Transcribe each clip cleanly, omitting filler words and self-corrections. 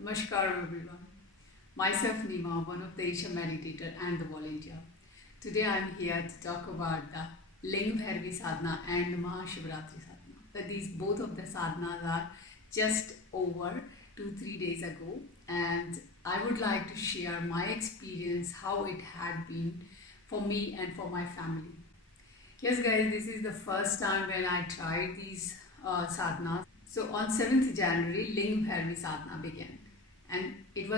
Namaskar everyone. Myself Nima, one of the Asia meditator and the volunteer. Today I am here to talk about the Ling Bhairavi sadhana and Mahashivratri sadhana. These both of the sadhanas are just over 2-3 days ago, and I would like to share my experience how it had been for me and for my family. Yes, guys, this is the first time when I tried these sadhanas. So on 7th January, Ling Bhairavi sadhana began, and it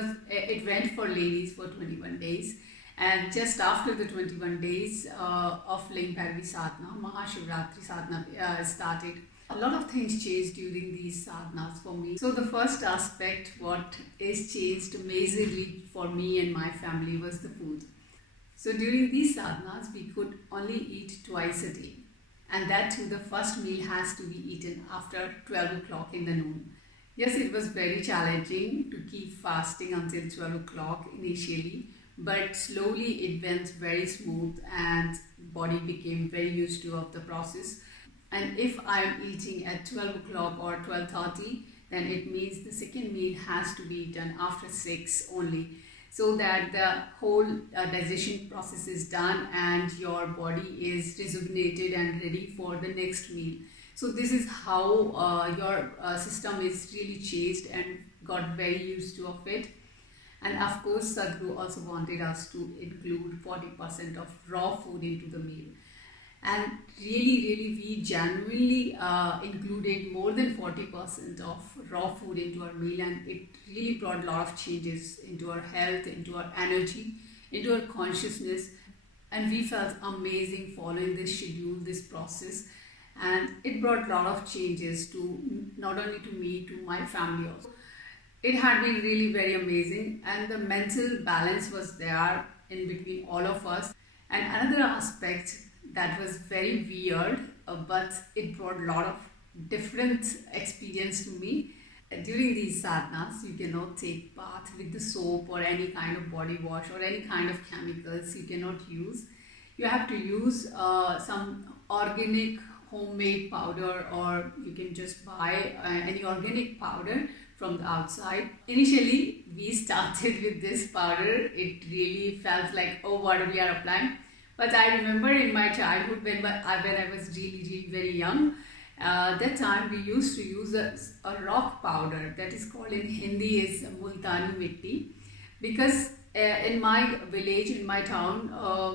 went for ladies for 21 days. And just after the 21 days of Ling Bhairavi sadhana, Mahashivratri sadhana started. A lot of things changed during these sadhanas for me. So the first aspect, what is changed majorly for me and my family, was the food. So during these sadhanas, we could only eat twice a day, and that too, the first meal has to be eaten after 12 o'clock in the noon. Yes, it was very challenging to keep fasting until 12 o'clock initially, but slowly it went very smooth and body became very used to of the process. And if I'm eating at 12 o'clock or 12:30, then it means the second meal has to be eaten after 6 only, so that the whole digestion process is done and your body is rejuvenated and ready for the next meal. So this is how your system is really changed and got very used to of it. And of course, Sadhguru also wanted us to include 40% of raw food into the meal. And really, we genuinely included more than 40% of raw food into our meal, and it really brought a lot of changes into our health, into our energy, into our consciousness. And we felt amazing following this schedule, this process, and it brought a lot of changes to not only to me, to my family also. It had been really very amazing, and the mental balance was there in between all of us. And another aspect that was very weird, but it brought a lot of different experience to me. During these sadhanas, you cannot take bath with the soap or any kind of body wash or any kind of chemicals you cannot use. You have to use some organic homemade powder, or you can just buy any organic powder from the outside. Initially, we started with this powder. It really felt like, oh, what we are applying. But I remember in my childhood when I was really very young, that time we used to use a rock powder that is called in Hindi is Multani Mitti, because in my village, in my town,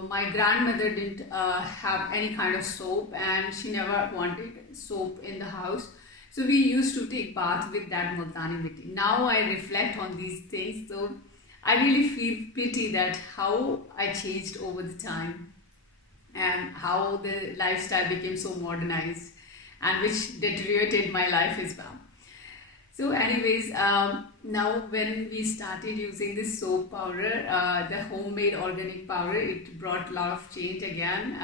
my grandmother didn't have any kind of soap, and she never wanted soap in the house. So we used to take bath with that Multani Mitti. Now I reflect on these things, so I really feel pity that how I changed over the time and how the lifestyle became so modernized, and which deteriorated my life as well. So anyways, now when we started using this soap powder, the homemade organic powder, it brought a lot of change again.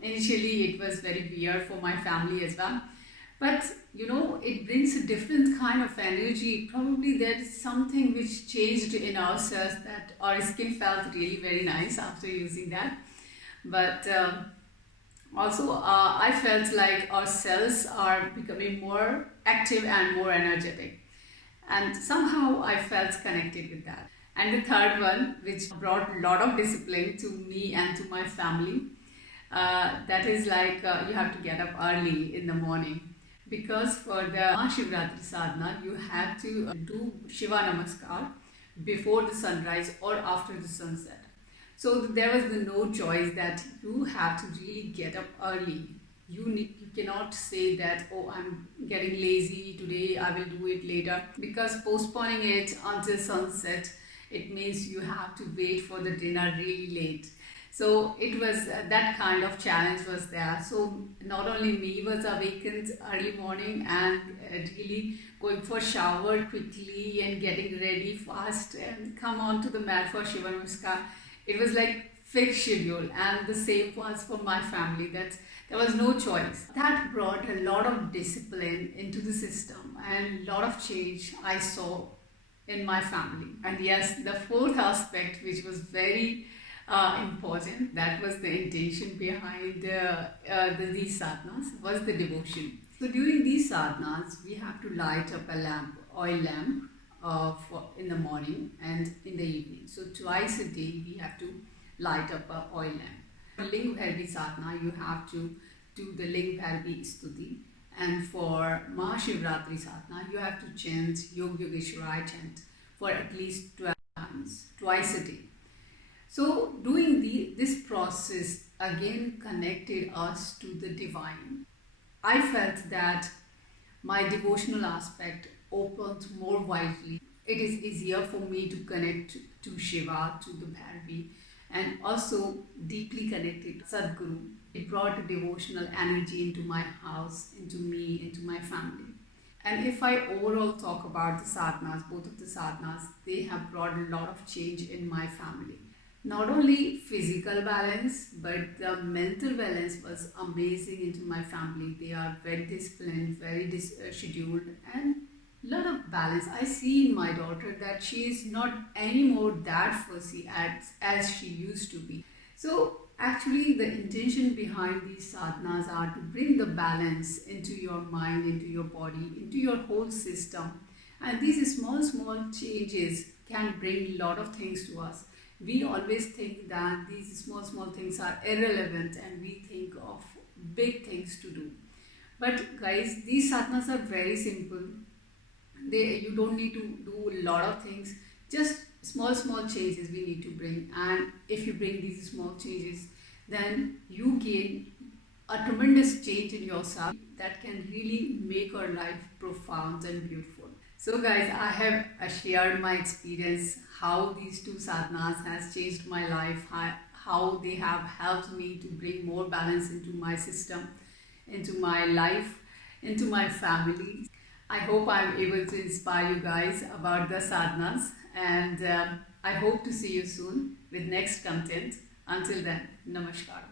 Initially it was very weird for my family as well, but it brings a different kind of energy. Probably there's something which changed in ourselves, that our skin felt really very nice after using that. But also I felt like our cells are becoming more active and more energetic, and somehow I felt connected with that. And the third one, which brought a lot of discipline to me and to my family, that is like you have to get up early in the morning, because for the Mahashivratri sadhana you have to do Shiva Namaskar before the sunrise or after the sunset. So there was no choice that you have to really get up early. You cannot say that, oh, I'm getting lazy today, I will do it later, because postponing it until sunset, it means you have to wait for the dinner really late. So it was that kind of challenge was there. So not only me was awakened early morning and really going for shower quickly and getting ready fast and come on to the mat for Shiva Namaskar. It was like fixed schedule, and the same was for my family, that there was no choice. That brought a lot of discipline into the system and a lot of change I saw in my family. And yes, the fourth aspect, which was very important, that was the intention behind these sadhanas, was the devotion. So during these sadhanas, we have to light up a lamp, oil lamp, in the morning and in the evening. So twice a day we have to light up a oil lamp. For Ling Bhairavi sadhana, you have to do the Ling Bhairavi stuti, and for Mahashivratri sadhana, you have to chant Yog Yogeshwaraya chant for at least 12 times, twice a day. So doing this process again connected us to the divine. I felt that my devotional aspect opened more widely. It is easier for me to connect to Shiva, to the Bhairavi, and also deeply connected to Sadguru. It brought a devotional energy into my house, into me, into my family. And if I overall talk about the sadhanas, both of the sadhanas, they have brought a lot of change in my family. Not only physical balance, but the mental balance was amazing into my family. They are very disciplined, very scheduled, and lot of balance. I see in my daughter that she is not anymore that fussy as she used to be. So actually the intention behind these sadhanas are to bring the balance into your mind, into your body, into your whole system. And these small changes can bring a lot of things to us. We always think that these small things are irrelevant and we think of big things to do. But guys, these sadhanas are very simple. You don't need to do a lot of things, just small changes we need to bring. And if you bring these small changes, then you gain a tremendous change in yourself that can really make our life profound and beautiful. So guys, I have shared my experience how these two sadhanas has changed my life, how they have helped me to bring more balance into my system, into my life, into my family. I hope I'm able to inspire you guys about the sadhanas, and I hope to see you soon with next content. Until then, namaskar.